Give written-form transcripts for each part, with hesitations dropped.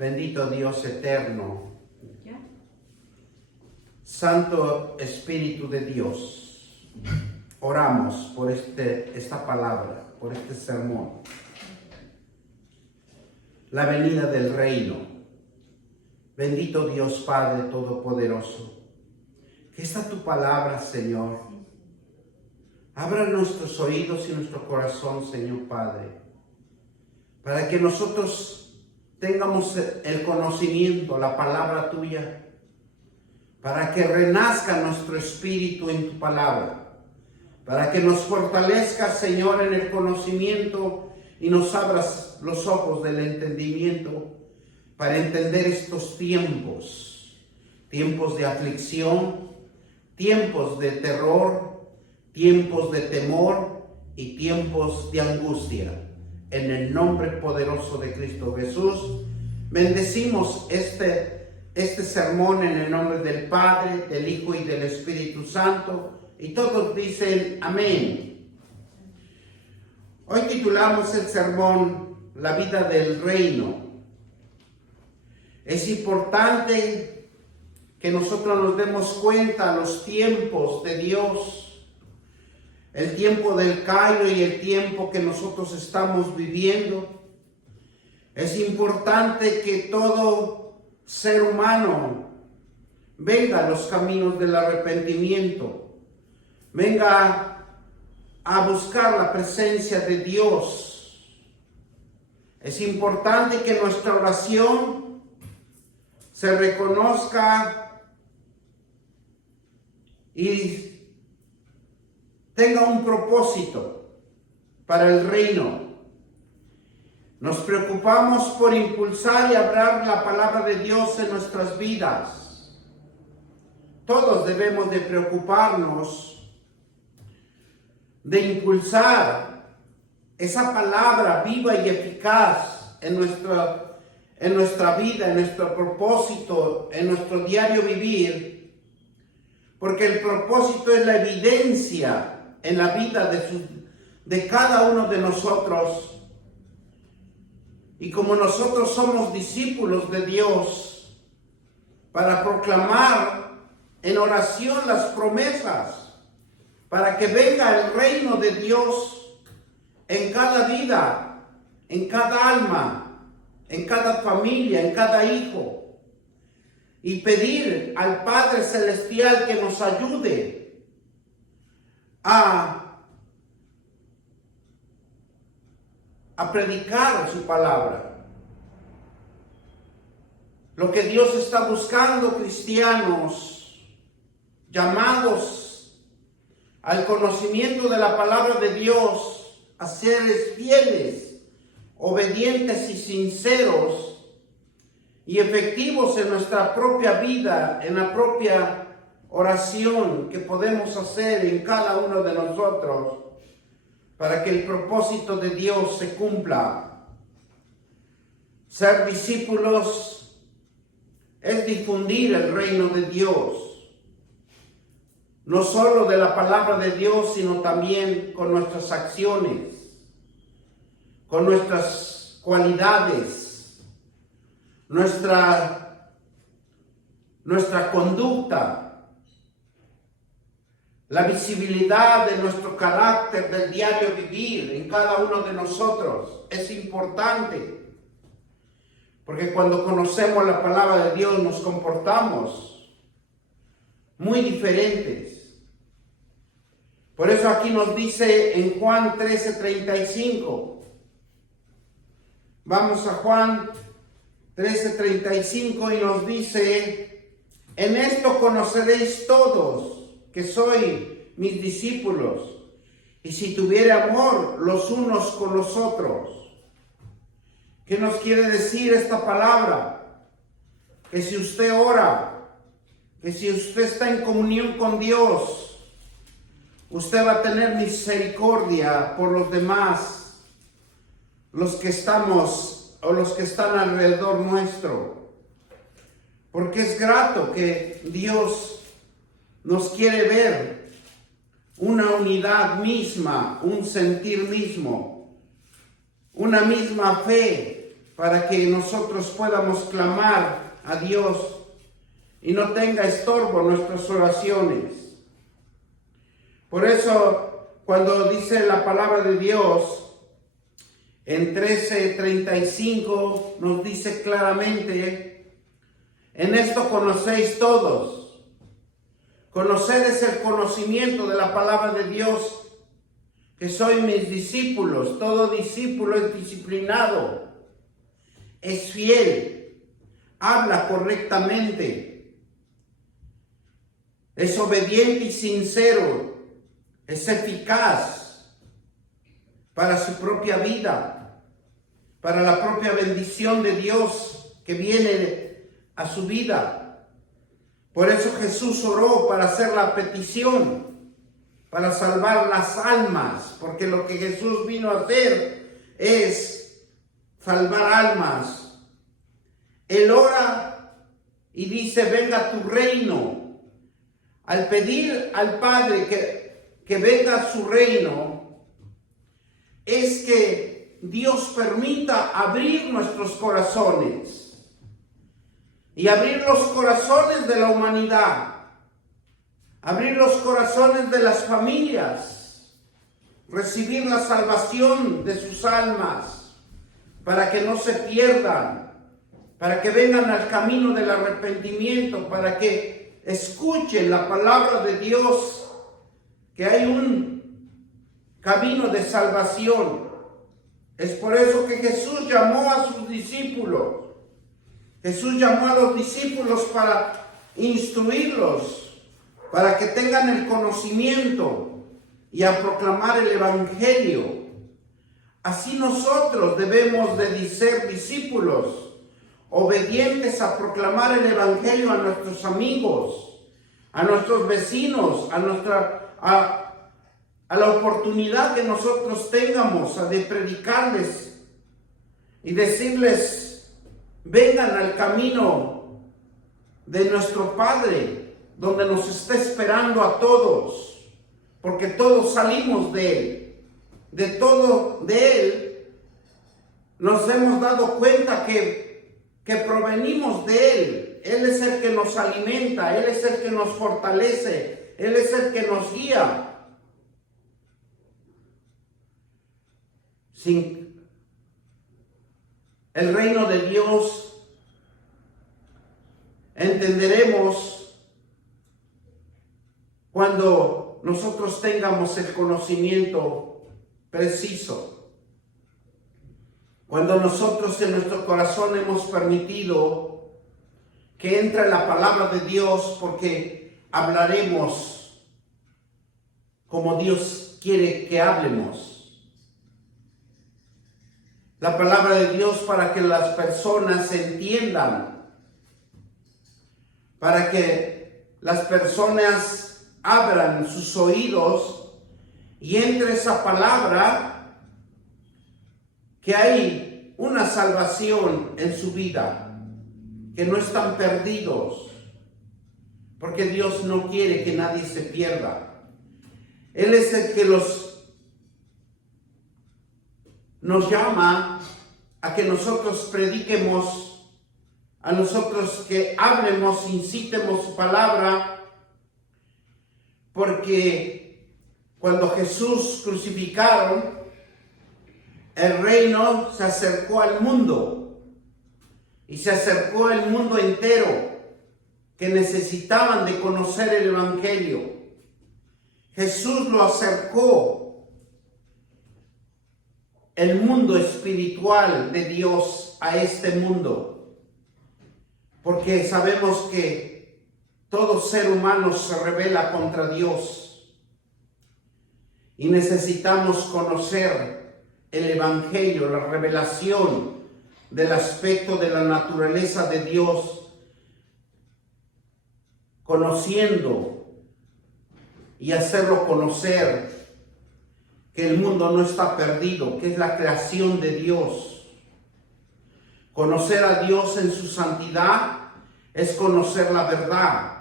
Bendito Dios eterno, Santo Espíritu de Dios, oramos por esta palabra, por este sermón, la venida del reino. Bendito Dios Padre Todopoderoso, que esta tu palabra, Señor, abra nuestros oídos y nuestro corazón, Señor Padre, para que nosotros tengamos el conocimiento, la palabra tuya, para que renazca nuestro espíritu en tu palabra, para que nos fortalezca, Señor, en el conocimiento y nos abras los ojos del entendimiento para entender estos tiempos de aflicción, tiempos de terror, tiempos de temor y tiempos de angustia. En el nombre poderoso de Cristo Jesús, bendecimos este sermón en el nombre del Padre, del Hijo y del Espíritu Santo, y todos dicen amén. Hoy titulamos el sermón La vida del reino. Es importante que nosotros nos demos cuenta los tiempos de Dios, el tiempo del Cairo y el tiempo que nosotros estamos viviendo. Es importante que todo ser humano venga a los caminos del arrepentimiento, venga a buscar la presencia de Dios. Es importante que nuestra oración se reconozca y tenga un propósito para el reino. Nos preocupamos por impulsar y hablar la palabra de Dios en nuestras vidas. Todos debemos de preocuparnos de impulsar esa palabra viva y eficaz en nuestra vida, en nuestro propósito, en nuestro diario vivir, porque el propósito es la evidencia en la vida de cada uno de nosotros. Y como nosotros somos discípulos de Dios, para proclamar en oración las promesas, para que venga el reino de Dios en cada vida, en cada alma, en cada familia, en cada hijo, y pedir al Padre Celestial que nos ayude a predicar su palabra. Lo que Dios está buscando, cristianos llamados al conocimiento de la palabra de Dios, a seres fieles, obedientes y sinceros y efectivos en nuestra propia vida, en la propia oración que podemos hacer en cada uno de nosotros para que el propósito de Dios se cumpla. Ser discípulos es difundir el reino de Dios, no solo de la palabra de Dios, sino también con nuestras acciones, con nuestras cualidades, nuestra conducta, la visibilidad de nuestro carácter, del diario vivir en cada uno de nosotros. Es importante, porque cuando conocemos la palabra de Dios nos comportamos muy diferentes. Por eso aquí nos dice en Juan 13:35. Vamos a Juan 13:35 y nos dice: en esto conoceréis todos que soy mis discípulos, y si tuviere amor los unos con los otros. ¿Qué nos quiere decir esta palabra? Que si usted ora, que si usted está en comunión con Dios, usted va a tener misericordia por los demás, los que estamos o los que están alrededor nuestro. Porque es grato que Dios nos quiere ver una unidad misma, un sentir mismo, una misma fe, para que nosotros podamos clamar a Dios y no tenga estorbo nuestras oraciones. Por eso, cuando dice la palabra de Dios, en 13:35 nos dice claramente: en esto conocéis todos. Conocer es el conocimiento de la palabra de Dios, que sois mis discípulos. Todo discípulo es disciplinado, es fiel, habla correctamente, es obediente y sincero, es eficaz para su propia vida, para la propia bendición de Dios que viene a su vida. Por eso Jesús oró para hacer la petición, para salvar las almas, porque lo que Jesús vino a hacer es salvar almas. Él ora y dice: venga tu reino. Al pedir al Padre que venga su reino, es que Dios permita abrir nuestros corazones y abrir los corazones de la humanidad, abrir los corazones de las familias, recibir la salvación de sus almas, para que no se pierdan, para que vengan al camino del arrepentimiento, para que escuchen la palabra de Dios, que hay un camino de salvación. Es por eso que Jesús llamó a sus discípulos. Jesús llamó a los discípulos para instruirlos, para que tengan el conocimiento y a proclamar el Evangelio. Así nosotros debemos de ser discípulos, obedientes a proclamar el Evangelio a nuestros amigos, a nuestros vecinos, a la oportunidad que nosotros tengamos de predicarles y decirles: vengan al camino de nuestro Padre, donde nos está esperando a todos, porque todos salimos de Él. De Él nos hemos dado cuenta que provenimos de Él. Él es el que nos alimenta, Él es el que nos fortalece, Él es el que nos guía. Sin el reino de Dios entenderemos cuando nosotros tengamos el conocimiento preciso. Cuando nosotros en nuestro corazón hemos permitido que entre la palabra de Dios, porque hablaremos como Dios quiere que hablemos. La palabra de Dios para que las personas entiendan, para que las personas abran sus oídos y entre esa palabra, que hay una salvación en su vida, que no están perdidos, porque Dios no quiere que nadie se pierda. Él es el que nos llama a que nosotros prediquemos, a nosotros que hablemos, incitemos su palabra, porque cuando Jesús crucificaron, el reino se acercó al mundo, y se acercó el mundo entero, que necesitaban de conocer el Evangelio. Jesús lo acercó, el mundo espiritual de Dios a este mundo, porque sabemos que todo ser humano se rebela contra Dios y necesitamos conocer el Evangelio, la revelación del aspecto de la naturaleza de Dios, conociendo y hacerlo conocer que el mundo no está perdido, que es la creación de Dios. Conocer a Dios en su santidad es conocer la verdad,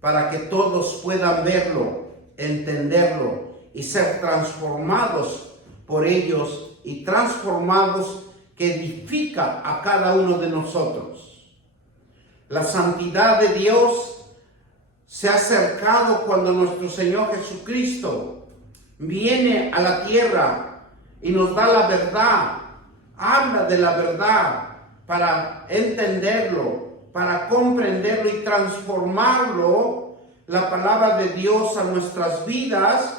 para que todos puedan verlo, entenderlo y ser transformados por ellos y transformados que edifica a cada uno de nosotros. La santidad de Dios se ha acercado cuando nuestro Señor Jesucristo viene a la tierra y nos da la verdad, habla de la verdad para entenderlo, para comprenderlo y transformarlo, la palabra de Dios a nuestras vidas,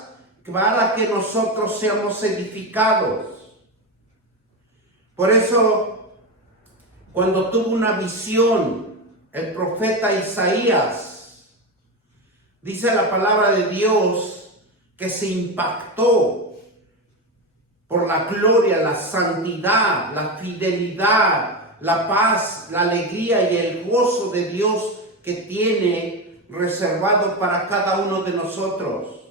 para que nosotros seamos edificados. Por eso, cuando tuvo una visión el profeta Isaías, dice la palabra de Dios que se impactó por la gloria, la santidad, la fidelidad, la paz, la alegría y el gozo de Dios que tiene reservado para cada uno de nosotros.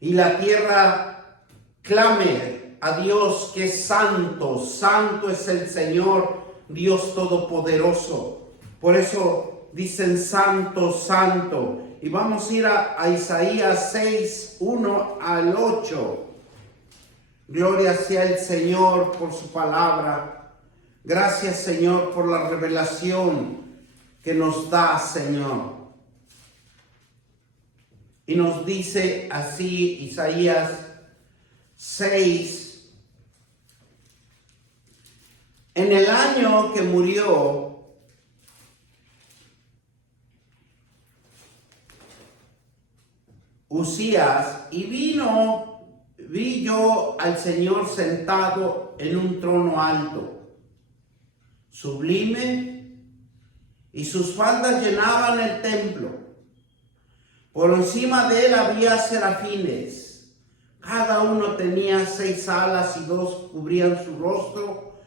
Y la tierra clame a Dios que es santo, santo es el Señor, Dios Todopoderoso. Por eso dicen santo, santo. Y vamos a ir a Isaías 6, 1 al 8. Gloria sea el Señor por su palabra. Gracias, Señor, por la revelación que nos da, Señor. Y nos dice así Isaías 6. En el año que murió Usías, y vi yo al Señor sentado en un trono alto, sublime, y sus faldas llenaban el templo. Por encima de él había serafines, cada uno tenía 6 alas, y 2 cubrían su rostro,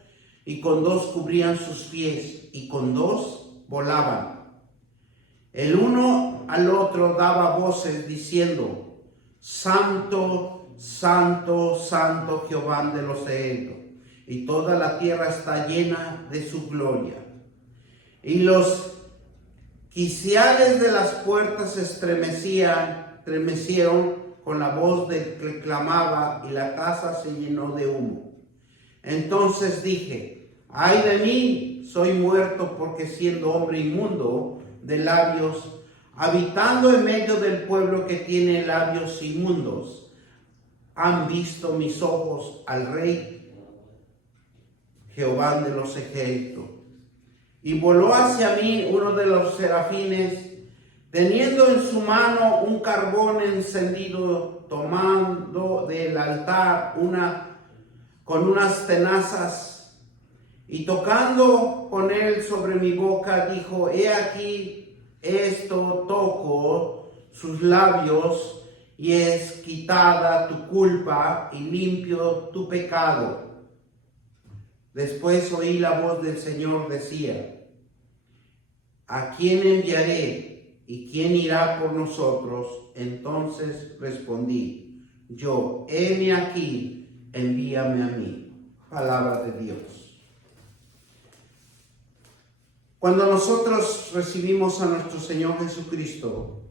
y con 2 cubrían sus pies, y con 2 volaban. El uno al otro daba voces diciendo: Santo, santo, santo Jehová de los ejércitos, y toda la tierra está llena de su gloria. Y los quiciales de las puertas estremecieron con la voz del que clamaba, y la casa se llenó de humo. Entonces dije: ay de mí, soy muerto, porque siendo hombre inmundo de labios, habitando en medio del pueblo que tiene labios inmundos, han visto mis ojos al Rey Jehová de los ejércitos. Y voló hacia mí uno de los serafines, teniendo en su mano un carbón encendido, tomando del altar con unas tenazas, y tocando con él sobre mi boca, dijo: he aquí, esto toco sus labios, y es quitada tu culpa y limpio tu pecado. Después oí la voz del Señor, decía: ¿a quién enviaré? ¿Y quién irá por nosotros? Entonces respondí yo: heme aquí, envíame a mí. Palabra de Dios. Cuando nosotros recibimos a nuestro Señor Jesucristo,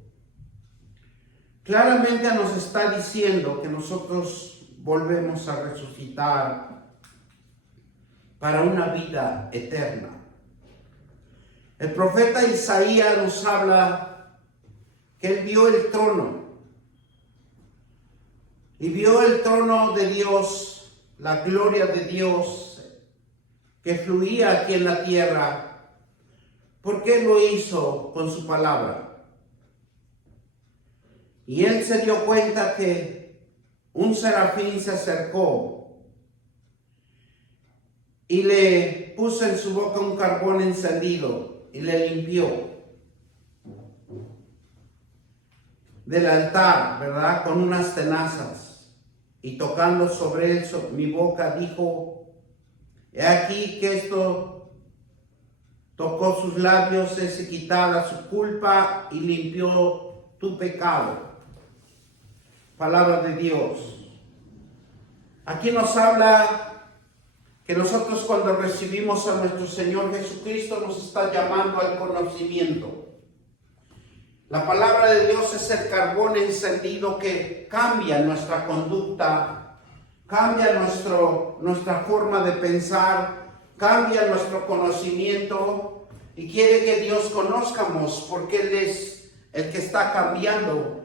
claramente nos está diciendo que nosotros volvemos a resucitar para una vida eterna. El profeta Isaías nos habla que él vio el trono, y vio el trono de Dios, la gloria de Dios que fluía aquí en la tierra. ¿Por qué lo hizo? Con su palabra. Y él se dio cuenta que un serafín se acercó y le puso en su boca un carbón encendido y le limpió del altar, ¿verdad? Con unas tenazas, y tocando sobre él, mi boca, dijo: he aquí que esto tocó sus labios, es quitada su culpa y limpió tu pecado. Palabra de Dios. Aquí nos habla que nosotros, cuando recibimos a nuestro Señor Jesucristo, nos está llamando al conocimiento. La palabra de Dios es el carbón encendido que cambia nuestra conducta, cambia nuestra forma de pensar, cambia nuestro conocimiento y quiere que Dios conozcamos porque Él es el que está cambiando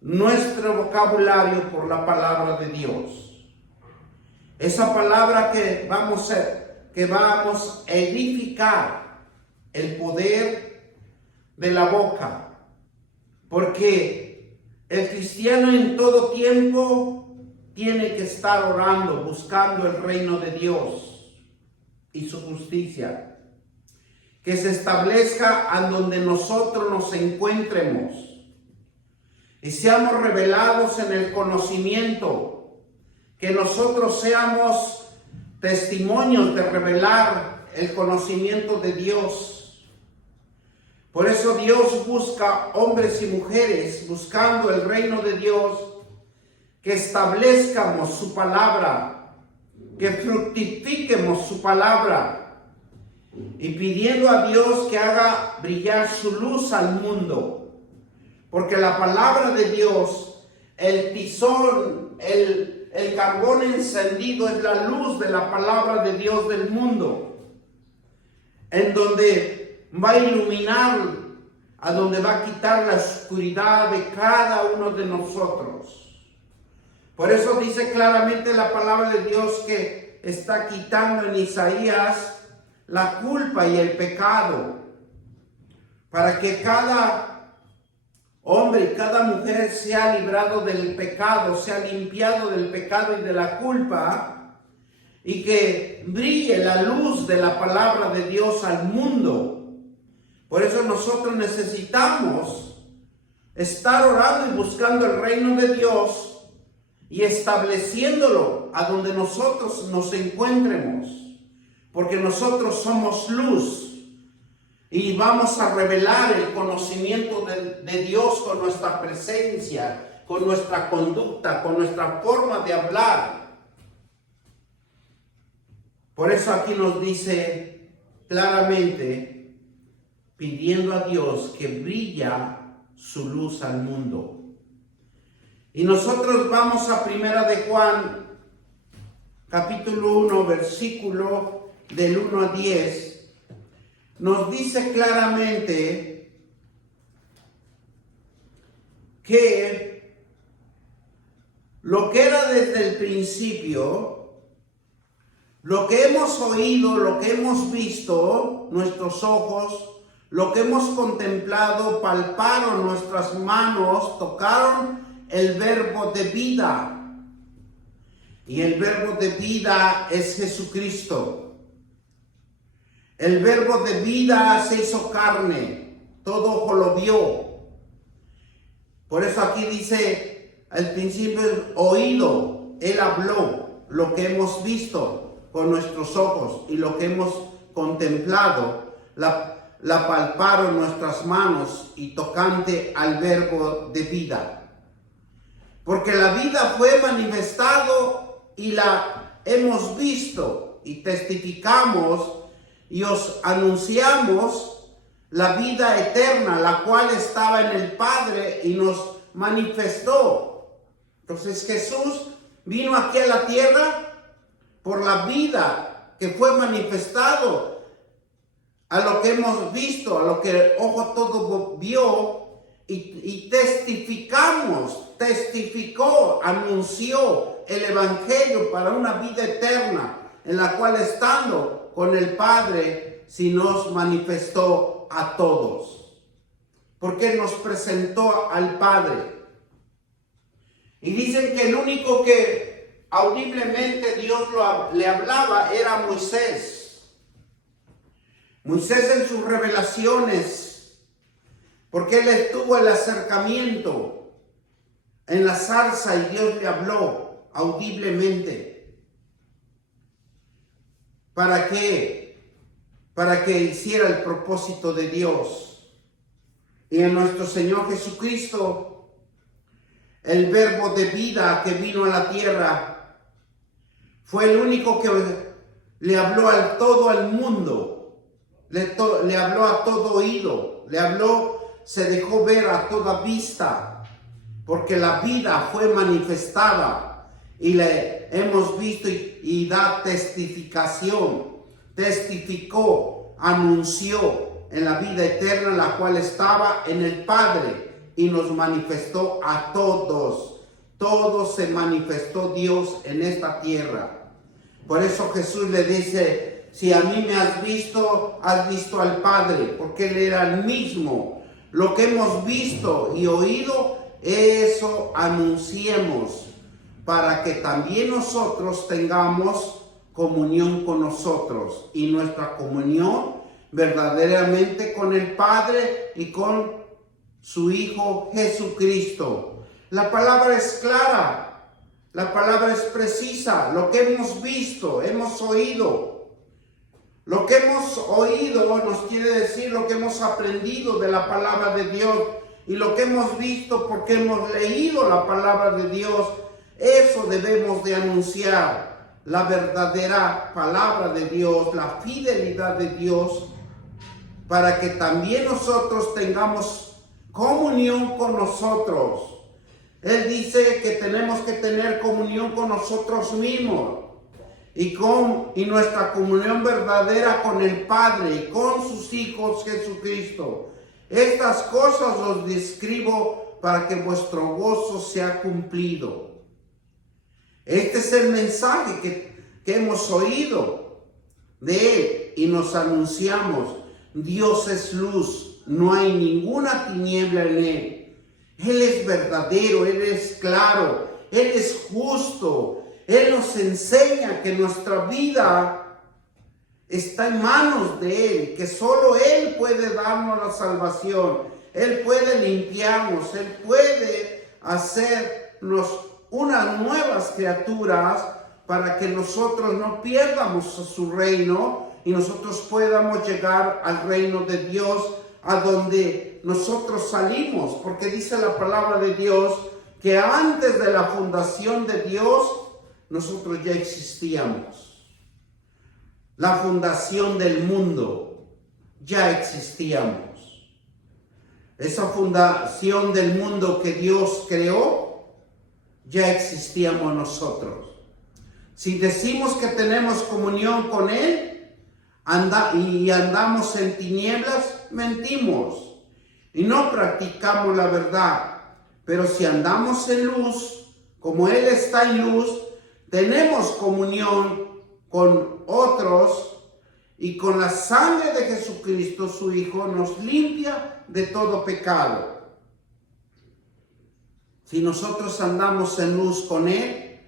nuestro vocabulario por la palabra de Dios. Esa palabra que vamos a edificar el poder de la boca, porque el cristiano en todo tiempo tiene que estar orando, buscando el reino de Dios y su justicia, que se establezca a donde nosotros nos encuentremos y seamos revelados en el conocimiento, que nosotros seamos testimonios de revelar el conocimiento de Dios. Por eso Dios busca hombres y mujeres buscando el reino de Dios, que establezcamos su palabra, que fructifiquemos su palabra y pidiendo a Dios que haga brillar su luz al mundo. Porque la palabra de Dios, el tizón, el carbón encendido es la luz de la palabra de Dios del mundo, en donde va a iluminar, a donde va a quitar la oscuridad de cada uno de nosotros. Por eso dice claramente la palabra de Dios que está quitando en Isaías la culpa y el pecado, para que cada hombre y cada mujer sea librado del pecado, sea limpiado del pecado y de la culpa, y que brille la luz de la palabra de Dios al mundo. Por eso nosotros necesitamos estar orando y buscando el reino de Dios y estableciéndolo a donde nosotros nos encuentremos, porque nosotros somos luz. Y vamos a revelar el conocimiento de Dios con nuestra presencia, con nuestra conducta, con nuestra forma de hablar. Por eso aquí nos dice claramente, pidiendo a Dios que brilla su luz al mundo. Y nosotros vamos a Primera de Juan, capítulo 1, versículo del 1 a 10. Nos dice claramente que lo que era desde el principio, lo que hemos oído, lo que hemos visto, nuestros ojos, lo que hemos contemplado, palparon nuestras manos, tocaron el verbo de vida. Y el verbo de vida es Jesucristo. El verbo de vida se hizo carne, todo ojo lo vio. Por eso aquí dice, al principio, oído, Él habló, lo que hemos visto con nuestros ojos y lo que hemos contemplado, la palparon nuestras manos y tocante al verbo de vida. Porque la vida fue manifestado y la hemos visto y testificamos y os anunciamos la vida eterna, la cual estaba en el Padre y nos manifestó. Entonces Jesús vino aquí a la tierra por la vida que fue manifestado, a lo que hemos visto, a lo que el ojo todo vio, y testificó, anunció el Evangelio para una vida eterna, en la cual estando con el Padre, si nos manifestó a todos, porque nos presentó al Padre. Y dicen que el único que audiblemente Dios le hablaba era Moisés. Moisés en sus revelaciones, porque él tuvo el acercamiento en la zarza y Dios le habló audiblemente. ¿Para qué? Para que hiciera el propósito de Dios. Y en nuestro Señor Jesucristo, el verbo de vida que vino a la tierra, fue el único que le habló al mundo, le habló a todo oído, le habló, se dejó ver a toda vista, porque la vida fue manifestada y le hemos visto y da testificó, anunció en la vida eterna, la cual estaba en el Padre, y nos manifestó a todos. Todos se manifestó Dios en esta tierra. Por eso Jesús le dice: si a mí me has visto al Padre, porque Él era el mismo. Lo que hemos visto y oído, eso anunciemos, para que también nosotros tengamos comunión con nosotros, y nuestra comunión verdaderamente con el Padre y con su Hijo Jesucristo. La palabra es clara, la palabra es precisa. Lo que hemos visto, hemos oído. Lo que hemos oído nos quiere decir lo que hemos aprendido de la palabra de Dios, y lo que hemos visto porque hemos leído la palabra de Dios. Eso debemos de anunciar, la verdadera palabra de Dios, la fidelidad de Dios, para que también nosotros tengamos comunión con nosotros. Él dice que tenemos que tener comunión con nosotros mismos, y nuestra comunión verdadera con el Padre y con sus hijos Jesucristo. Estas cosas os describo para que vuestro gozo sea cumplido. Este es el mensaje que hemos oído de Él y nos anunciamos. Dios es luz, no hay ninguna tiniebla en Él. Él es verdadero, Él es claro, Él es justo. Él nos enseña que nuestra vida está en manos de Él, que solo Él puede darnos la salvación. Él puede limpiarnos, Él puede hacernos unas nuevas criaturas para que nosotros no pierdamos su reino y nosotros podamos llegar al reino de Dios, a donde nosotros salimos, porque dice la palabra de Dios que antes de la fundación de Dios nosotros ya existíamos. La fundación del mundo ya existíamos. Esa fundación del mundo que Dios creó, ya existíamos nosotros. Si decimos que tenemos comunión con Él y andamos en tinieblas, mentimos y no practicamos la verdad. Pero si andamos en luz, como Él está en luz, tenemos comunión con otros, y con la sangre de Jesucristo, su Hijo, nos limpia de todo pecado. Si nosotros andamos en luz con Él,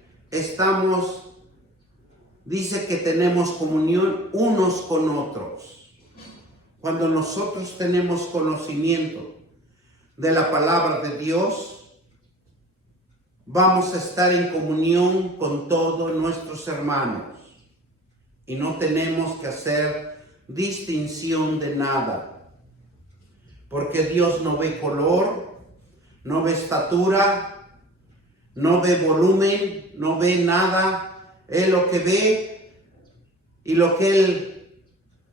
dice que tenemos comunión unos con otros. Cuando nosotros tenemos conocimiento de la palabra de Dios, vamos a estar en comunión con todos nuestros hermanos. Y no tenemos que hacer distinción de nada. Porque Dios no ve color, no ve estatura, no ve volumen, no ve nada. Él lo que ve y lo que Él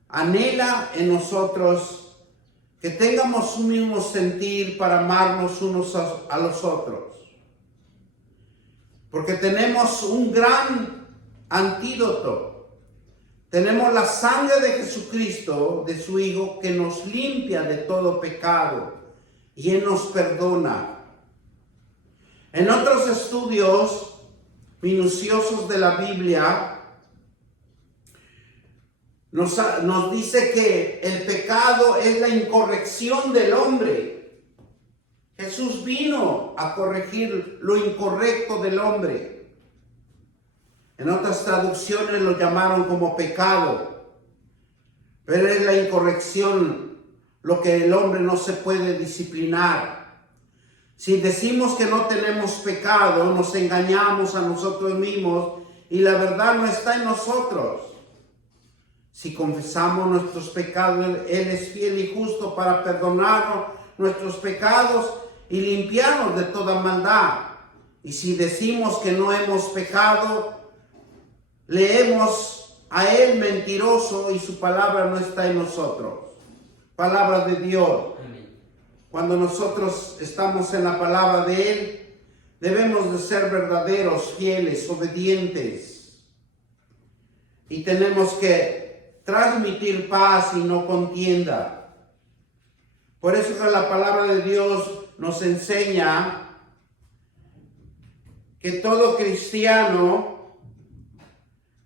anhela en nosotros, que tengamos un mismo sentir para amarnos unos a los otros. Porque tenemos un gran antídoto. Tenemos la sangre de Jesucristo, de su Hijo, que nos limpia de todo pecado y Él nos perdona. En otros estudios minuciosos de la Biblia, nos dice que el pecado es la incorrección del hombre. Jesús vino a corregir lo incorrecto del hombre. En otras traducciones lo llamaron como pecado, pero es la incorrección, lo que el hombre no se puede disciplinar. Si decimos que no tenemos pecado, nos engañamos a nosotros mismos y la verdad no está en nosotros. Si confesamos nuestros pecados, Él es fiel y justo para perdonarnos nuestros pecados y limpiarnos de toda maldad. Y si decimos que no hemos pecado, leemos a Él mentiroso y su palabra no está en nosotros. Palabra de Dios. Amén. Cuando nosotros estamos en la palabra de Él, debemos de ser verdaderos, fieles, obedientes. Y tenemos que transmitir paz y no contienda. Por eso que la palabra de Dios nos enseña que todo cristiano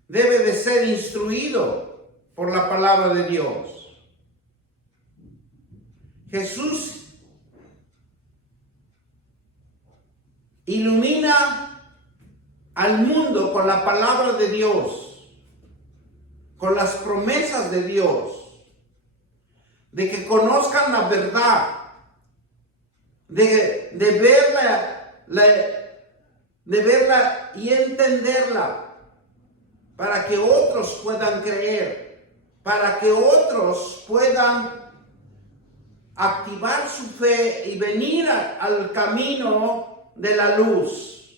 debe de ser instruido por la palabra de Dios. Jesús ilumina al mundo con la palabra de Dios, con las promesas de Dios, de que conozcan la verdad, de verla y entenderla, para que otros puedan creer, para que otros puedan activar su fe y venir al camino de la luz.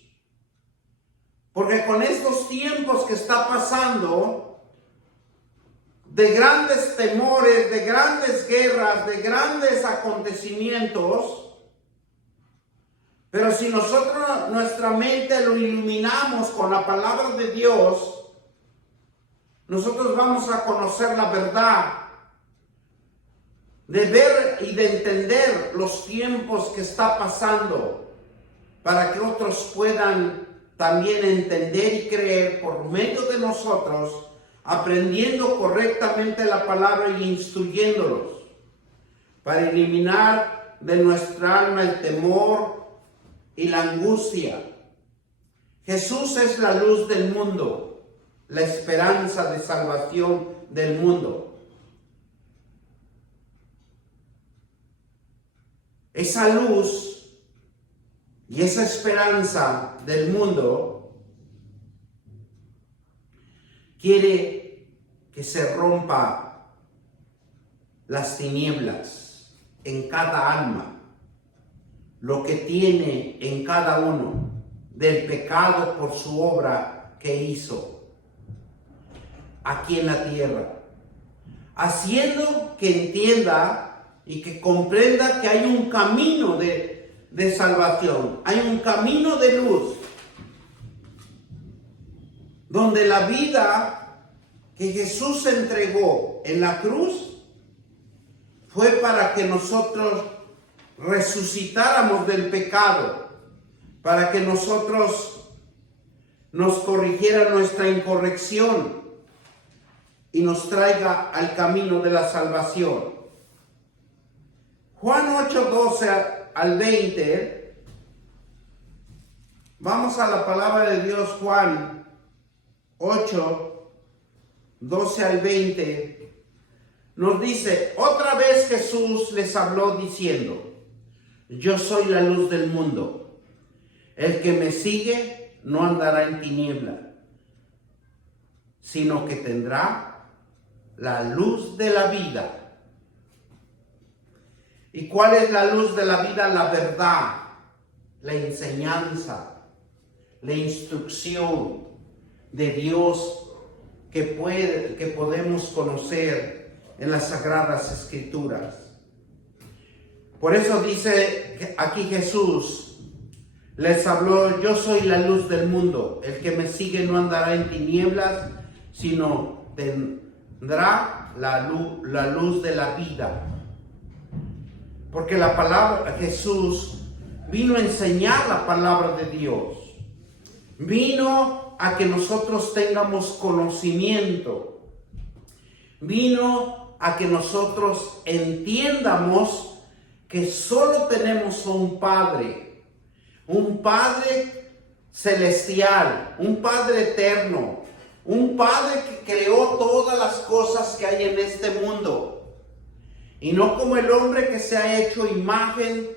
Porque con estos tiempos que está pasando, de grandes temores, de grandes guerras, de grandes acontecimientos, pero si nosotros nuestra mente lo iluminamos con la palabra de Dios, nosotros vamos a conocer la verdad, de ver y de entender los tiempos que está pasando, para que otros puedan también entender y creer por medio de nosotros, aprendiendo correctamente la palabra y instruyéndolos, para eliminar de nuestra alma el temor y la angustia. Jesús es la luz del mundo, la esperanza de salvación del mundo. Esa luz y esa esperanza del mundo quiere que se rompa las tinieblas en cada alma, lo que tiene en cada uno del pecado por su obra que hizo aquí en la tierra, haciendo que entienda y que comprenda que hay un camino de salvación, hay un camino de luz, donde la vida que Jesús entregó en la cruz fue para que nosotros resucitáramos del pecado, para que nosotros nos corrigiera nuestra incorrección y nos traiga al camino de la salvación. Juan 8:12 al 20. Vamos a la palabra de Dios, Juan 8:12 al 20. Nos dice: otra vez Jesús les habló diciendo: yo soy la luz del mundo. El que me sigue no andará en tiniebla, sino que tendrá la luz de la vida. ¿Y cuál es la luz de la vida? La verdad, la enseñanza, la instrucción de Dios que podemos conocer en las Sagradas Escrituras. Por eso dice aquí Jesús, les habló: yo soy la luz del mundo. El que me sigue no andará en tinieblas, sino tendrá la luz de la vida. Porque la palabra, Jesús vino a enseñar la palabra de Dios. Vino a que nosotros tengamos conocimiento. Vino a que nosotros entiendamos que solo tenemos un Padre celestial, un Padre eterno, un Padre que creó todas las cosas que hay en este mundo. Y no como el hombre que se ha hecho imágenes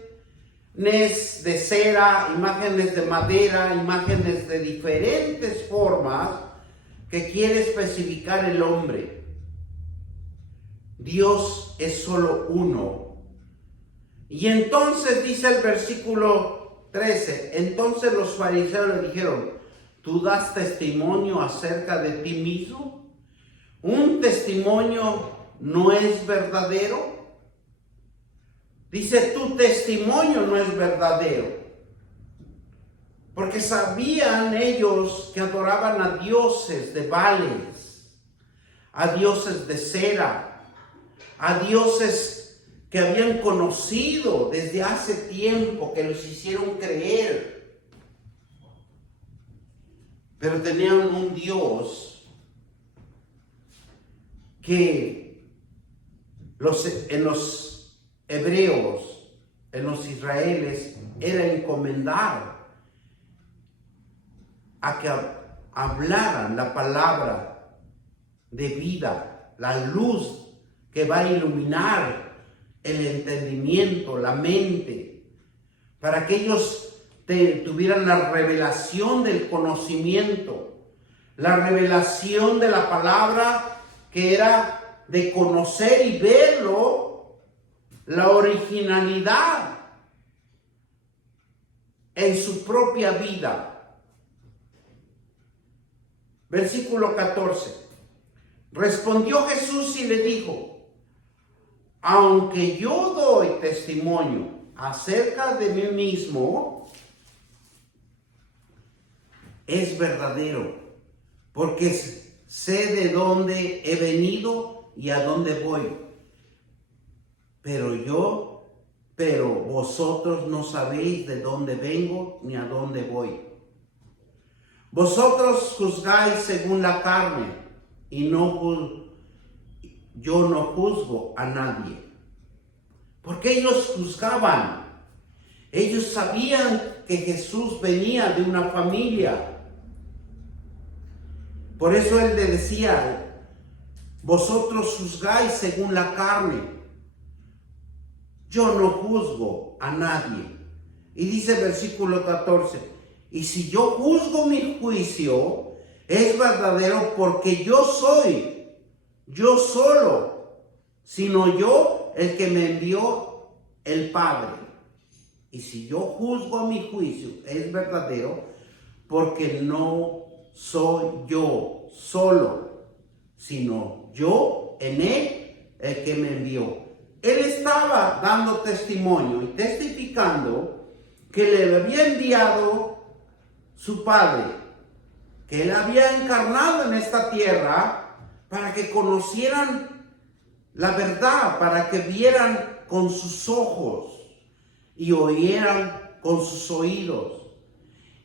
de cera, imágenes de madera, imágenes de diferentes formas que quiere especificar el hombre. Dios es solo uno. Y entonces dice el versículo 13, entonces los fariseos le dijeron: ¿tú das testimonio acerca de ti mismo? ¿Un testimonio no es verdadero? Dice, tu testimonio no es verdadero. porque sabían ellos que adoraban a dioses de Baales, a dioses de cera, a dioses que habían conocido desde hace tiempo, que los hicieron creer. Pero tenían un Dios que en los hebreos, en los israelíes, era encomendar a que hablaran la palabra de vida, la luz que va a iluminar el entendimiento, la mente, para que ellos tuvieran la revelación del conocimiento, la revelación de la palabra, que era de conocer y verlo, la originalidad en su propia vida. Versículo 14. Respondió Jesús y le dijo: aunque yo doy testimonio acerca de mí mismo, es verdadero, porque sé de dónde he venido y a dónde voy. Pero vosotros no sabéis de dónde vengo ni a dónde voy. Vosotros juzgáis según la carne, y yo no juzgo a nadie. Porque ellos juzgaban. Ellos sabían que Jesús venía de una familia. Por eso él le decía: vosotros juzgáis según la carne, yo no juzgo a nadie. Y dice el versículo 14: y si yo juzgo, mi juicio es verdadero, porque yo solo, sino yo el que me envió el Padre. Y si yo juzgo a mi juicio, es verdadero, porque no soy yo solo, sino yo en él el que me envió. Él estaba dando testimonio y testificando que le había enviado su Padre, que él había encarnado en esta tierra para que conocieran la verdad, para que vieran con sus ojos y oyeran con sus oídos.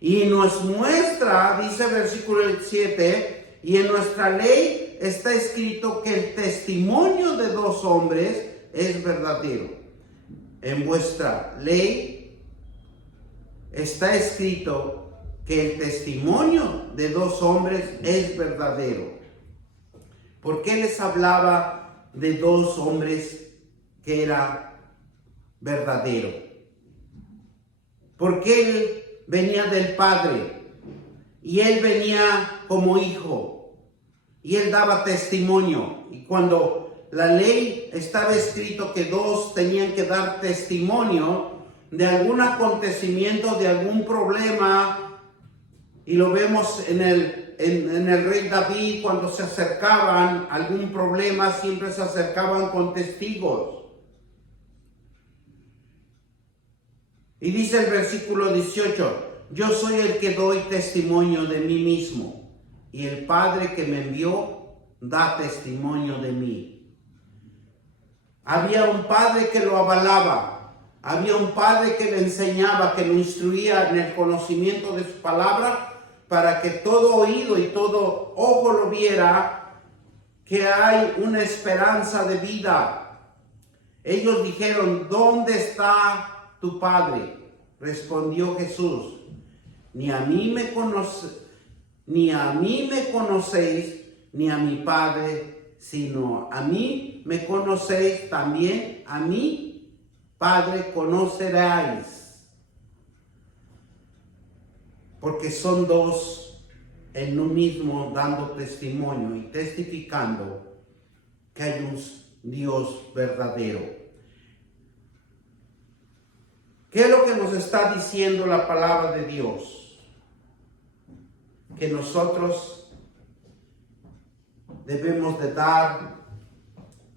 Y nos muestra, dice el versículo 7, y en nuestra ley está escrito que el testimonio de dos hombres es verdadero. En vuestra ley está escrito que el testimonio de dos hombres es verdadero. ¿Por qué les hablaba de dos hombres que era verdadero? Porque él venía del Padre y él venía como hijo y él daba testimonio. Y cuando la ley estaba escrito que dos tenían que dar testimonio de algún acontecimiento, de algún problema, y lo vemos en el rey David, cuando se acercaban a algún problema, siempre se acercaban con testigos. Y dice el versículo 18: yo soy el que doy testimonio de mí mismo, y el Padre que me envió da testimonio de mí. Había un Padre que lo avalaba. Había un Padre que le enseñaba, que lo instruía en el conocimiento de su palabra, para que todo oído y todo ojo lo viera, que hay una esperanza de vida. Ellos dijeron: ¿dónde está tu Padre? Respondió Jesús: ni a mí me conocéis, ni a mi Padre, sino a mí me conocéis, también a mi Padre conoceráis. Porque son dos en lo mismo, dando testimonio y testificando que hay un Dios verdadero. ¿Qué es lo que nos está diciendo la palabra de Dios? Que nosotros debemos de dar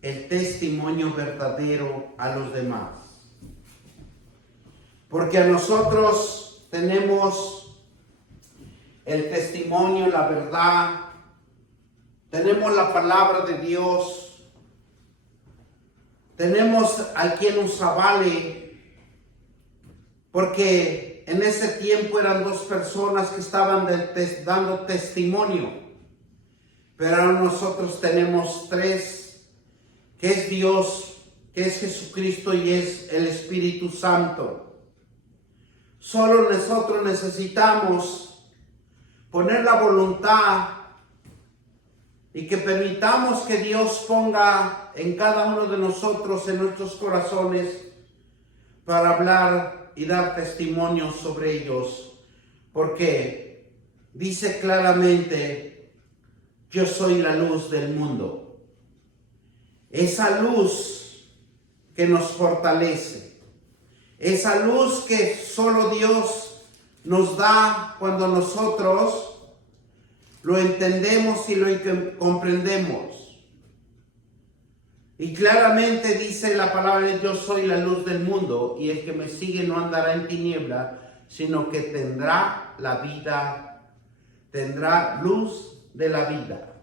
el testimonio verdadero a los demás. Porque a nosotros tenemos el testimonio, la verdad. Tenemos la palabra de Dios. Tenemos a quien nos avale. Porque en ese tiempo eran dos personas que estaban dando testimonio. Pero ahora nosotros tenemos tres, que es Dios, que es Jesucristo y es el Espíritu Santo. Solo nosotros necesitamos poner la voluntad y que permitamos que Dios ponga en cada uno de nosotros, en nuestros corazones, para hablar y dar testimonio sobre ellos. Porque dice claramente, yo soy la luz del mundo. Esa luz que nos fortalece. Esa luz que solo Dios nos da cuando nosotros lo entendemos y lo comprendemos. Y claramente dice la palabra de Dios, soy la luz del mundo, y el que me sigue no andará en tiniebla, sino que tendrá la vida, tendrá luz de la vida.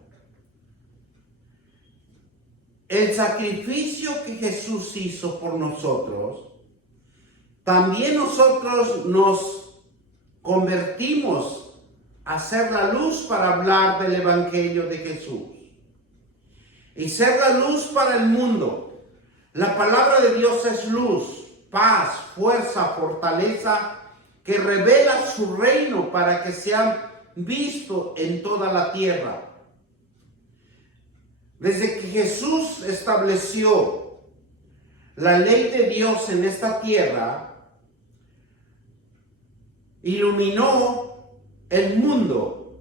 El sacrificio que Jesús hizo por nosotros, también nosotros nos convertimos a ser la luz para hablar del Evangelio de Jesús. Y ser la luz para el mundo. La palabra de Dios es luz, paz, fuerza, fortaleza, que revela su reino para que sea visto en toda la tierra. Desde que Jesús estableció la ley de Dios en esta tierra, iluminó el mundo.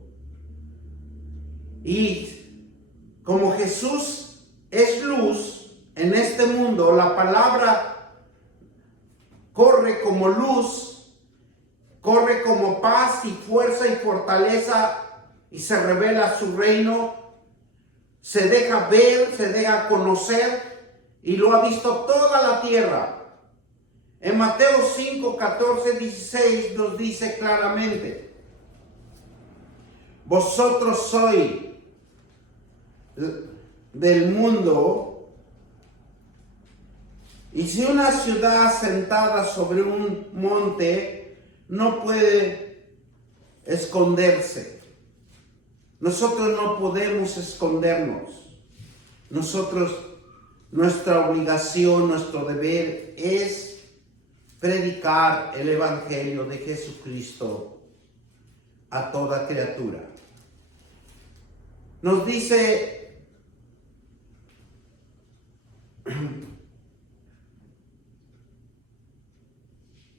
Y como Jesús es luz en este mundo, la palabra corre como luz, corre como paz y fuerza y fortaleza, y se revela su reino, se deja ver, se deja conocer, y lo ha visto toda la tierra. En Mateo 5, 14, 16 nos dice claramente, vosotros sois del mundo, y si una ciudad sentada sobre un monte no puede esconderse, nosotros no podemos escondernos. Nosotros, nuestra obligación, nuestro deber es predicar el Evangelio de Jesucristo a toda criatura. Nos dice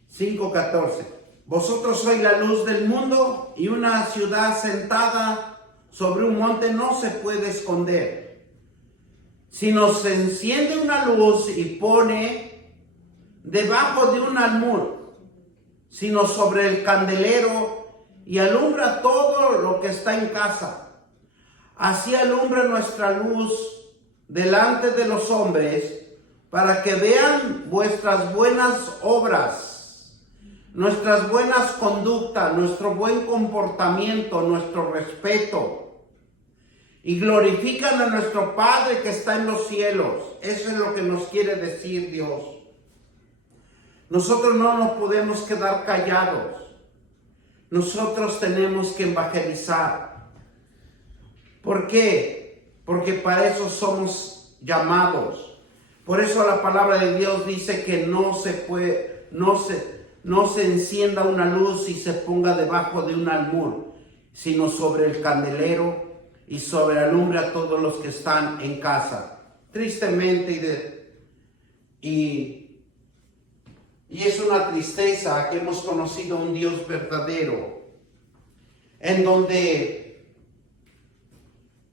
5:14, vosotros sois la luz del mundo, y una ciudad sentada sobre un monte no se puede esconder, sino se enciende una luz y pone debajo de un almud, sino sobre el candelero, y alumbra todo lo que está en casa. Así alumbra nuestra luz delante de los hombres, para que vean vuestras buenas obras, nuestras buenas conductas, nuestro buen comportamiento, nuestro respeto, y glorifican a nuestro Padre que está en los cielos. Eso es lo que nos quiere decir Dios. Nosotros no nos podemos quedar callados. Nosotros tenemos que evangelizar. ¿Por qué? Porque para eso somos llamados. Por eso la palabra de Dios dice que no se encienda una luz y se ponga debajo de un almud, sino sobre el candelero, y sobre alumbra a todos los que están en casa. Tristemente, y es una tristeza que hemos conocido un Dios verdadero, en donde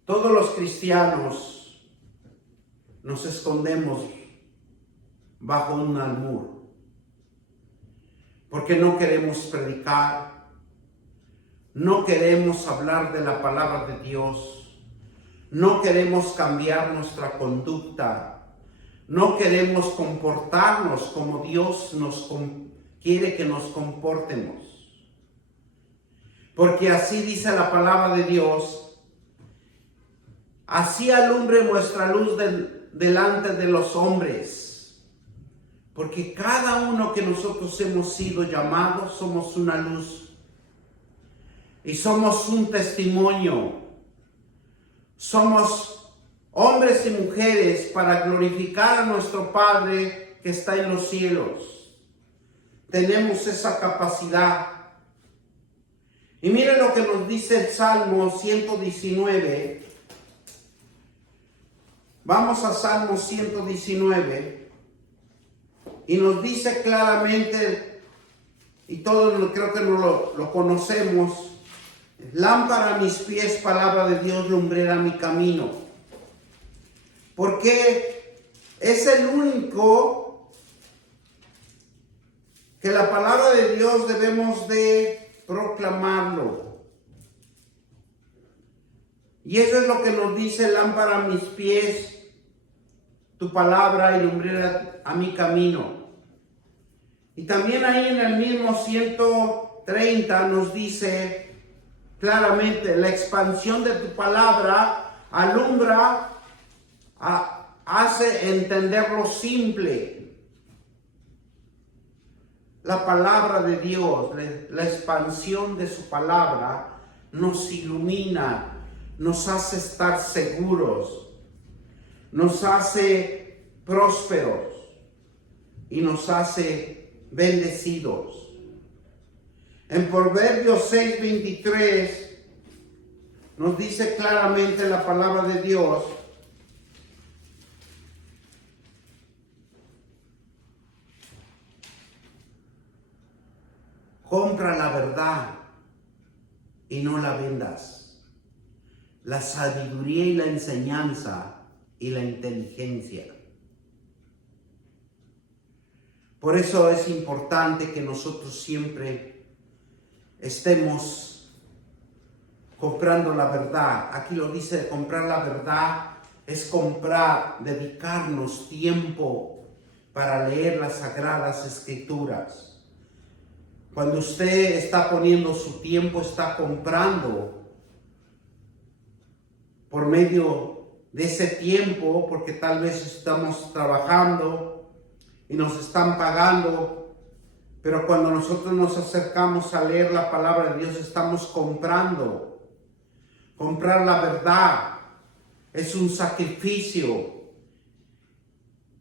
todos los cristianos nos escondemos bajo un almud, porque no queremos predicar, no queremos hablar de la palabra de Dios, no queremos cambiar nuestra conducta, no queremos comportarnos como Dios quiere que nos comportemos. Porque así dice la palabra de Dios: así alumbre vuestra luz delante de los hombres. Porque cada uno que nosotros hemos sido llamados somos una luz. Y somos un testimonio. Somos hombres y mujeres para glorificar a nuestro Padre que está en los cielos. Tenemos esa capacidad. Y miren lo que nos dice el Salmo 119. Vamos a Salmo 119. Y nos dice claramente, y todos creo que lo conocemos: lámpara a mis pies, palabra de Dios, lumbrera mi camino. Porque es el único que la palabra de Dios debemos de proclamarlo. Y eso es lo que nos dice: lámpara a mis pies, tu palabra, y lumbrera a mi camino. Y también ahí en el mismo 130 nos dice claramente: la expansión de tu palabra alumbra, hace entender lo simple. La palabra de Dios, la expansión de su palabra nos ilumina, nos hace estar seguros, nos hace prósperos y nos hace bendecidos. En Proverbios 6:23 nos dice claramente la palabra de Dios: compra la verdad y no la vendas, la sabiduría y la enseñanza y la inteligencia. Por eso es importante que nosotros siempre estemos comprando la verdad. Aquí lo dice: comprar la verdad es comprar, dedicarnos tiempo para leer las Sagradas Escrituras. Cuando usted está poniendo su tiempo, está comprando por medio de ese tiempo, porque tal vez estamos trabajando y nos están pagando, pero cuando nosotros nos acercamos a leer la palabra de Dios, estamos comprando. Comprar la verdad es un sacrificio.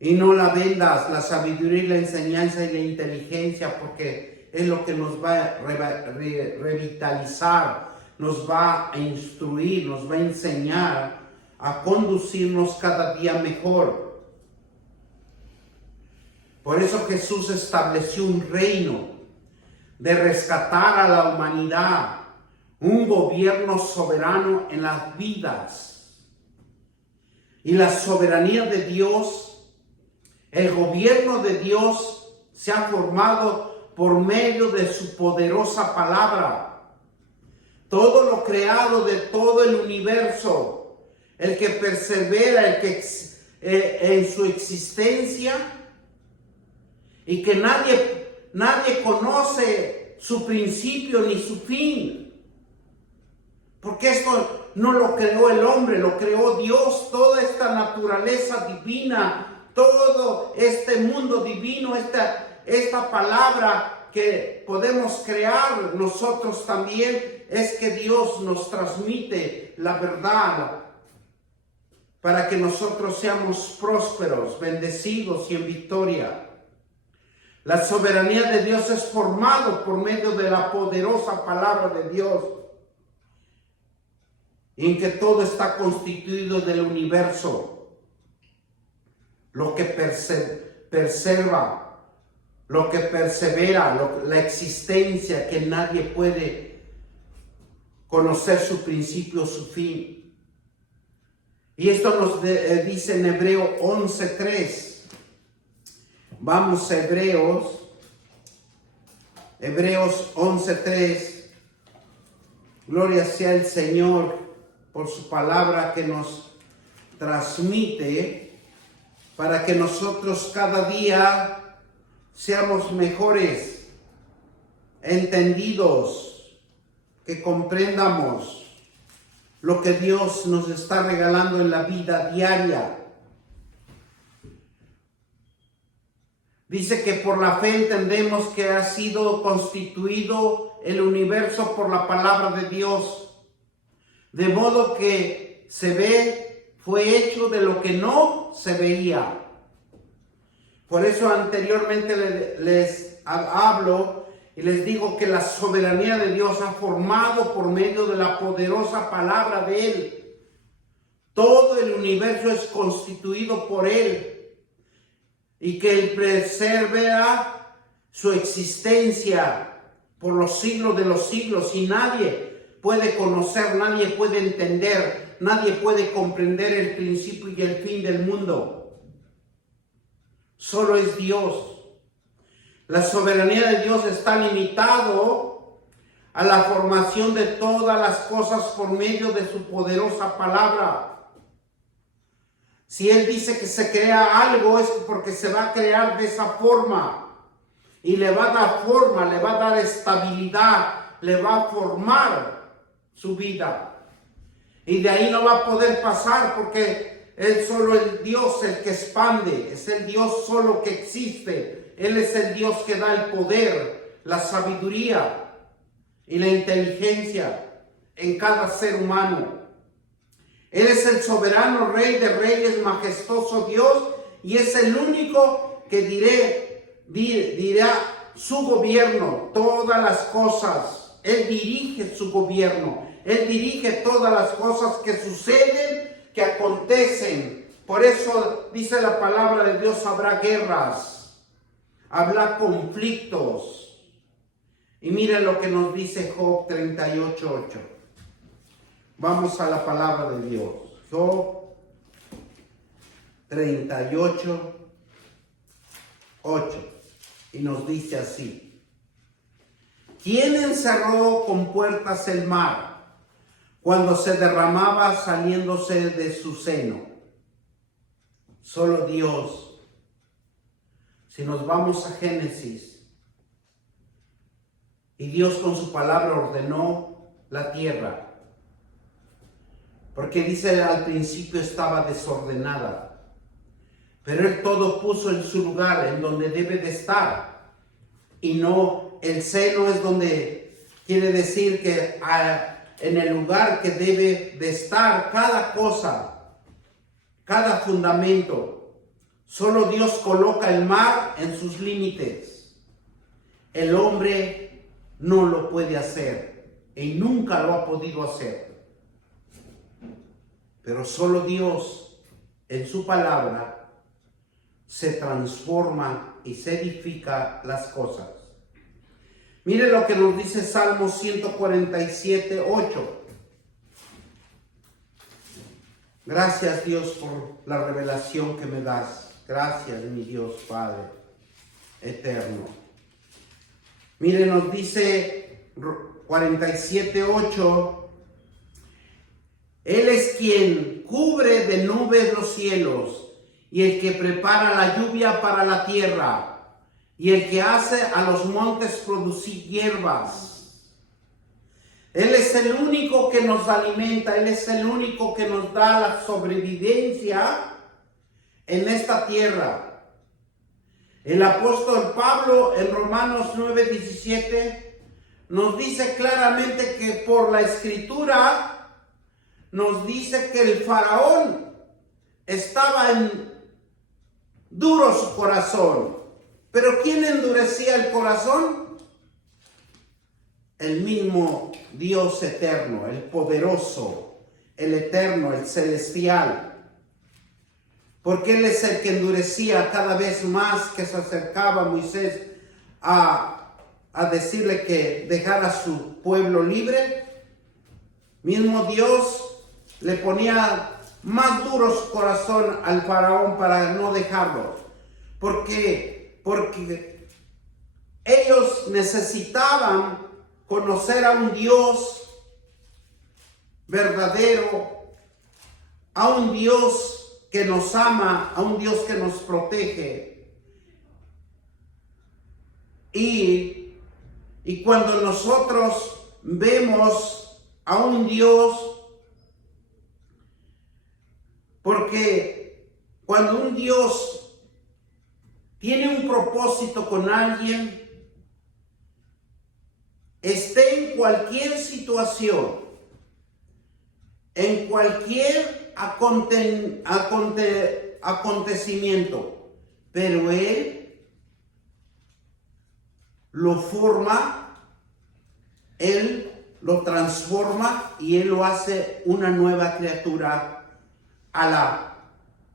Y no la vendas, la sabiduría y la enseñanza y la inteligencia, porque es lo que nos va a revitalizar, nos va a instruir, nos va a enseñar a conducirnos cada día mejor. Por eso Jesús estableció un reino de rescatar a la humanidad, un gobierno soberano en las vidas. Y la soberanía de Dios, el gobierno de Dios se ha formado por medio de su poderosa palabra. Todo lo creado de todo el universo, el que persevera, el que en su existencia, y que nadie conoce su principio ni su fin. Porque esto no lo creó el hombre, lo creó Dios. Toda esta naturaleza divina, todo este mundo divino, esta palabra que podemos crear nosotros también, es que Dios nos transmite la verdad para que nosotros seamos prósperos, bendecidos y en victoria. La soberanía de Dios es formado por medio de la poderosa palabra de Dios, en que todo está constituido del universo. Lo que persevera, la existencia, que nadie puede conocer su principio, su fin. Y esto nos dice en Hebreo 11:3. Vamos a Hebreos 11:3. Gloria sea el Señor por su palabra que nos transmite, para que nosotros cada día seamos mejores, entendidos, que comprendamos lo que Dios nos está regalando en la vida diaria. Dice que por la fe entendemos que ha sido constituido el universo por la palabra de Dios, de modo que se ve, fue hecho de lo que no se veía. Por eso anteriormente les hablo y les digo que la soberanía de Dios ha formado por medio de la poderosa palabra de Él. Todo el universo es constituido por Él. Y que Él preserva su existencia por los siglos de los siglos. Y nadie puede conocer, nadie puede entender, nadie puede comprender el principio y el fin del mundo. Solo es Dios. La soberanía de Dios está limitado a la formación de todas las cosas por medio de su poderosa palabra. Si Él dice que se crea algo, es porque se va a crear de esa forma. Y le va a dar forma, le va a dar estabilidad, le va a formar su vida. Y de ahí no va a poder pasar porque Él solo es el Dios el que expande, es el Dios solo que existe. Él es el Dios que da el poder, la sabiduría y la inteligencia en cada ser humano. Él es el soberano Rey de Reyes, majestuoso Dios, y es el único que dirá su gobierno, todas las cosas. Él dirige su gobierno, Él dirige todas las cosas que suceden, que acontecen. Por eso dice la palabra de Dios, habrá guerras, habrá conflictos. Y miren lo que nos dice Job 38:8. Vamos a la palabra de Dios. Job 38:8. Y nos dice así: ¿quién encerró con puertas el mar cuando se derramaba saliéndose de su seno? Solo Dios. Si nos vamos a Génesis, y Dios con su palabra ordenó la tierra. Porque dice al principio estaba desordenada, pero Él todo puso en su lugar, en donde debe de estar. Y no, el seno es donde quiere decir que en el lugar que debe de estar cada cosa, cada fundamento. Solo Dios coloca el mar en sus límites. El hombre no lo puede hacer y nunca lo ha podido hacer. Pero solo Dios, en su palabra, se transforma y se edifica las cosas. Mire lo que nos dice Salmo 147:8. Gracias, Dios, por la revelación que me das. Gracias, mi Dios Padre eterno. Mire, nos dice 47:8. Él es quien cubre de nubes los cielos y el que prepara la lluvia para la tierra y el que hace a los montes producir hierbas. Él es el único que nos alimenta, Él es el único que nos da la sobrevivencia en esta tierra. El apóstol Pablo en Romanos 9:17 nos dice claramente que por la escritura nos dice que el faraón estaba en duro su corazón. ¿Pero quién endurecía el corazón? El mismo Dios eterno, el poderoso, el eterno, el celestial. Porque Él es el que endurecía cada vez más que se acercaba a Moisés a decirle que dejara a su pueblo libre. Mismo Dios le ponía más duro su corazón al faraón para no dejarlo. ¿Por qué? Porque ellos necesitaban conocer a un Dios verdadero, a un Dios que nos ama, a un Dios que nos protege. Y cuando nosotros vemos a un Dios, porque cuando un Dios tiene un propósito con alguien, esté en cualquier situación, en cualquier acontecimiento, pero Él lo forma, Él lo transforma y Él lo hace una nueva criatura a la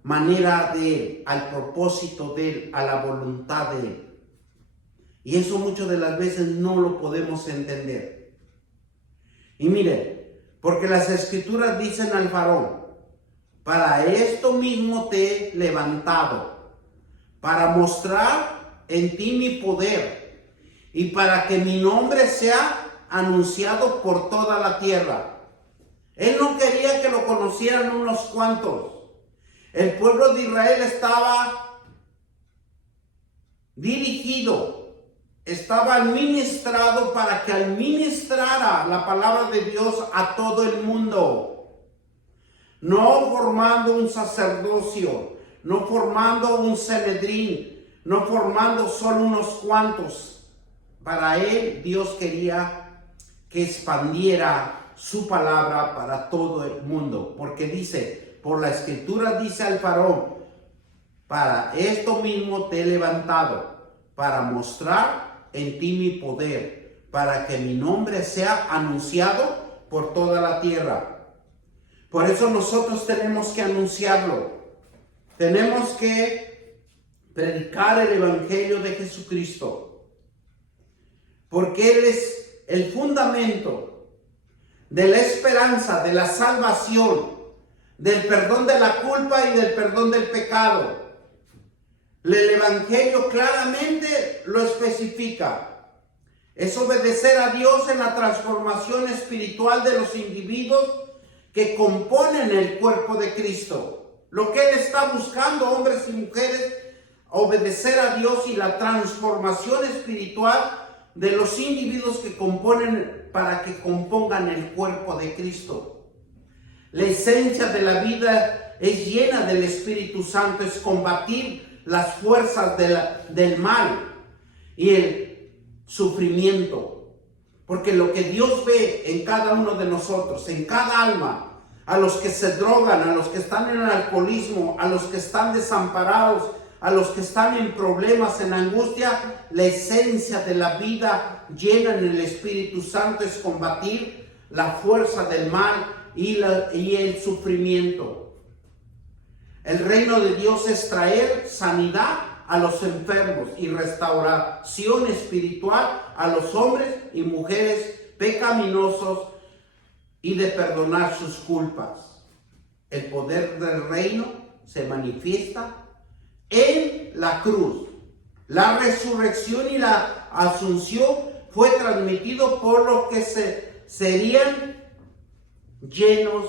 manera de Él, al propósito de Él, a la voluntad de Él. Y eso muchas de las veces no lo podemos entender. Y miren, porque las escrituras dicen al varón, para esto mismo te he levantado, para mostrar en ti mi poder y para que mi nombre sea anunciado por toda la tierra. Él no quería que lo conocieran unos cuantos. El pueblo de Israel estaba dirigido, estaba administrado para que administrara la palabra de Dios a todo el mundo. No formando un sacerdocio, no formando un Sanedrín, no formando solo unos cuantos. Para Él, Dios quería que expandiera su palabra para todo el mundo, porque dice, por la escritura dice al varón, para esto mismo te he levantado, para mostrar en ti mi poder, para que mi nombre sea anunciado por toda la tierra. Por eso nosotros tenemos que anunciarlo, tenemos que predicar el evangelio de Jesucristo, porque Él es el fundamento de la esperanza, de la salvación, del perdón de la culpa y del perdón del pecado. El evangelio claramente lo especifica. Es obedecer a Dios en la transformación espiritual de los individuos que componen el cuerpo de Cristo. Lo que Él está buscando, hombres y mujeres, obedecer a Dios y la transformación espiritual de los individuos que componen, para que compongan el cuerpo de Cristo. La esencia de la vida es llena del Espíritu Santo, es combatir las fuerzas del mal y el sufrimiento. Porque lo que Dios ve en cada uno de nosotros, en cada alma, a los que se drogan, a los que están en el alcoholismo, a los que están desamparados, a los que están en problemas, en angustia, la esencia de la vida llena en el Espíritu Santo es combatir la fuerza del mal y el sufrimiento. El reino de Dios es traer sanidad a los enfermos y restauración espiritual a los hombres y mujeres pecaminosos y de perdonar sus culpas. El poder del reino se manifiesta en la cruz. La resurrección y la asunción fue transmitido por los que serían llenos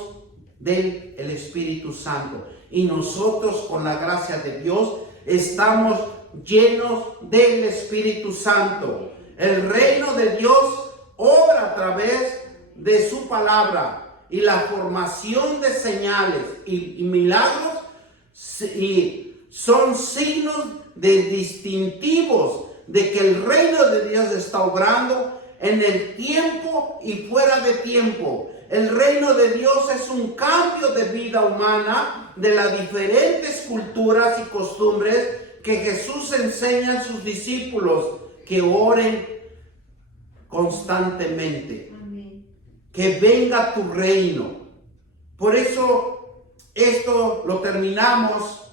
del Espíritu Santo. Y nosotros, con la gracia de Dios, estamos llenos del Espíritu Santo. El reino de Dios obra a través de su palabra y la formación de señales y milagros y son signos distintivos de que el reino de Dios está obrando en el tiempo y fuera de tiempo. El reino de Dios es un cambio de vida humana de las diferentes culturas y costumbres que Jesús enseña a sus discípulos que oren constantemente. Amén. Que venga tu reino. Por eso esto lo terminamos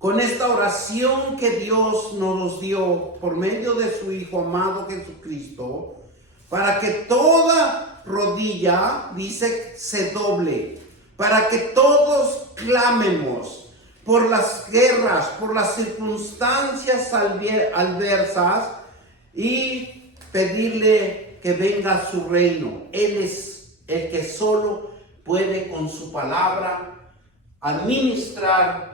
con esta oración que Dios nos dio por medio de su Hijo amado Jesucristo, para que toda rodilla, dice, se doble, para que todos clamemos por las guerras, por las circunstancias adversas y pedirle que venga su reino. Él es el que solo puede con su palabra administrar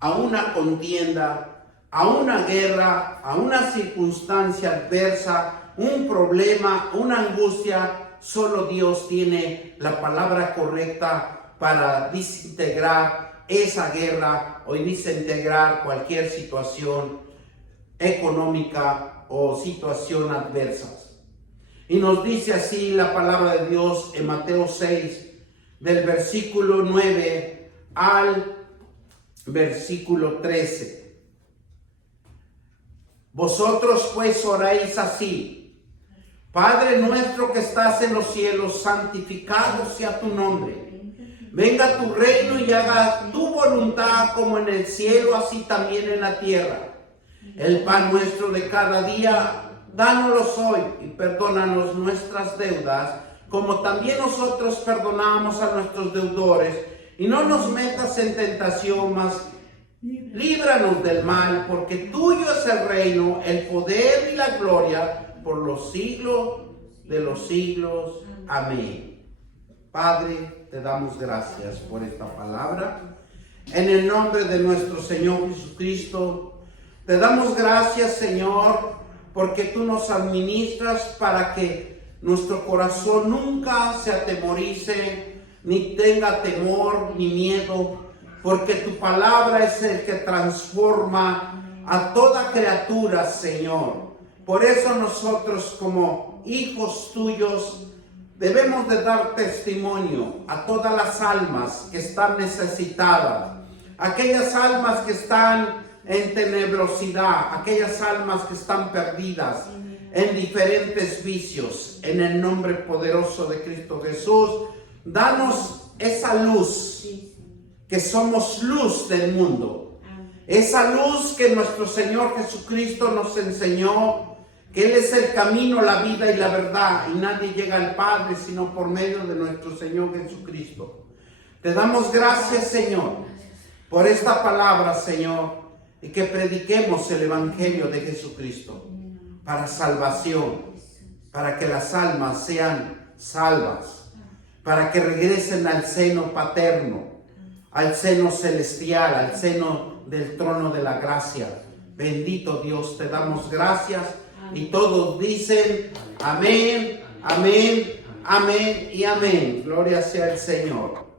a una contienda, a una guerra, a una circunstancia adversa un problema, una angustia, solo Dios tiene la palabra correcta para desintegrar esa guerra o desintegrar cualquier situación económica o situación adversa. Y nos dice así la palabra de Dios en Mateo 6, del versículo 9 al versículo 13. Vosotros pues oráis así: Padre nuestro que estás en los cielos, santificado sea tu nombre. Venga tu reino y haga tu voluntad como en el cielo, así también en la tierra. El pan nuestro de cada día, dánoslo hoy, y perdónanos nuestras deudas, como también nosotros perdonamos a nuestros deudores. Y no nos metas en tentación, mas líbranos del mal, porque tuyo es el reino, el poder y la gloria, por los siglos de los siglos. Amén. Padre, te damos gracias por esta palabra. En el nombre de nuestro Señor Jesucristo, te damos gracias, Señor, porque tú nos administras para que nuestro corazón nunca se atemorice, ni tenga temor ni miedo, porque tu palabra es el que transforma a toda criatura, Señor. Por eso nosotros, como hijos tuyos, debemos de dar testimonio a todas las almas que están necesitadas, aquellas almas que están en tenebrosidad, aquellas almas que están perdidas en diferentes vicios. En el nombre poderoso de Cristo Jesús, danos esa luz, que somos luz del mundo. Esa luz que nuestro Señor Jesucristo nos enseñó, que Él es el camino, la vida y la verdad, y nadie llega al Padre sino por medio de nuestro Señor Jesucristo. Te damos gracias, Señor, por esta palabra, Señor, y que prediquemos el Evangelio de Jesucristo para salvación, para que las almas sean salvas, para que regresen al seno paterno, al seno celestial, al seno del trono de la gracia. Bendito Dios, te damos gracias. Y todos dicen amén, amén, amén y amén. Gloria sea el Señor.